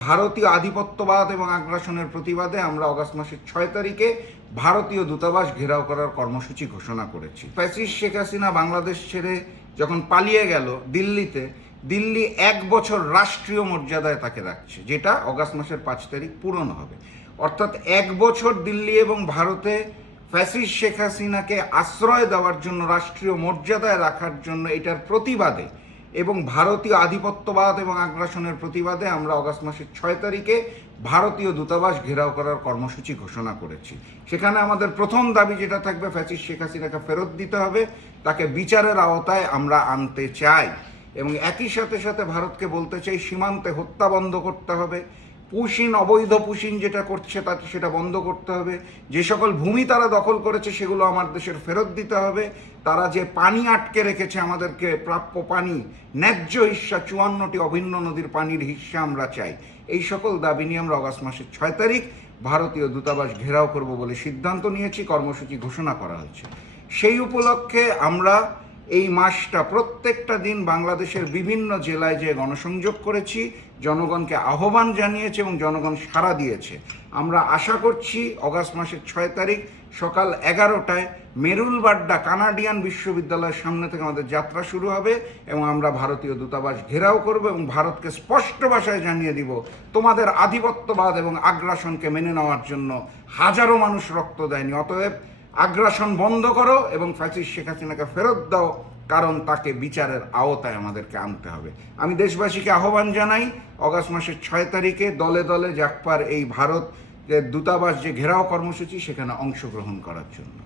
ভারতীয় আধিপত্যবাদ এবং আগ্রাসনের প্রতিবাদে আমরা অগাস্ট মাসের 6 তারিখে ভারতীয় দূতাবাস ঘেরাও করার কর্মসূচি ঘোষণা করেছি। ফ্যাসিস্ট শেখ হাসিনা বাংলাদেশ ছেড়ে যখন পালিয়ে গেল দিল্লি 1 বছর রাষ্ট্রীয় মর্যাদায় তাকে রাখছে, যেটা অগাস্ট মাসের 5 তারিখ পূরণ হবে। অর্থাৎ 1 বছর দিল্লি এবং ভারতে ফ্যাসিস্ট শেখ হাসিনাকে আশ্রয় দেওয়ার জন্য, রাষ্ট্রীয় মর্যাদায় রাখার জন্য, এটার প্রতিবাদে এবং ভারতীয় আধিপত্যবাদ এবং আগ্রাসনের প্রতিবাদে আমরা অগাস্ট মাসের 6 তারিখে ভারতীয় দূতাবাস ঘেরাও করার কর্মসূচি ঘোষণা করেছি। সেখানে আমাদের প্রথম দাবি যেটা থাকবে, ফ্যাসিস্ট শেখ হাসিনাকে ফেরত দিতে হবে, তাকে বিচারের আওতায় আমরা আনতে চাই। এবং একই সাথে সাথে ভারতকে বলতে চাই, সীমান্তে হত্যা বন্ধ করতে হবে, অবৈধ পুশিন যেটা করছে তাকে সেটা বন্ধ করতে হবে। যে সকল ভূমি তারা দখল করেছে সেগুলো আমার দেশের ফেরত দিতে হবে। তারা যে পানি আটকে রেখেছে, আমাদেরকে প্রাপ্য পানি, ন্যায্য হিস্সা, 54টি অভিন্ন নদীর পানির হিস্সা আমরা চাই। এই সকল দাবি নিয়ে আমরা অগাস্ট মাসের 6 তারিখ ভারতীয় দূতাবাস ঘেরাও করব বলে সিদ্ধান্ত নিয়েছি, কর্মসূচি ঘোষণা করা হয়েছে। সেই উপলক্ষে আমরা এই মাসটা প্রত্যেকটা দিন বাংলাদেশের বিভিন্ন জেলায় যে গণসংযোগ করেছি, জনগণকে আহ্বান জানিয়েছে এবং জনগণ সাড়া দিয়েছে। আমরা আশা করছি অগাস্ট মাসের 6 তারিখ সকাল 11টায় মেরুলবাড্ডা কানাডিয়ান বিশ্ববিদ্যালয়ের সামনে থেকে আমাদের যাত্রা শুরু হবে এবং আমরা ভারতীয় দূতাবাস ঘেরাও করব এবং ভারতকে স্পষ্ট ভাষায় জানিয়ে দিব, তোমাদের আধিপত্যবাদ এবং আগ্রাসনকে মেনে নেওয়ার জন্য হাজারো মানুষ রক্ত দেয়নি। অতএব আগ্রাসন বন্ধ করো এবং ফ্যাসিস্ট শেখ হাসিনাকে ফেরত দাও, কারণ তাকে বিচারের আওতায় আমাদেরকে আনতে হবে। আমি দেশবাসীকে আহ্বান জানাই অগাস্ট মাসের 6 তারিখে দলে দলে জাকপার এই ভারত দূতাবাস যে ঘেরাও কর্মসূচি, সেখানে অংশগ্রহণ করার জন্য।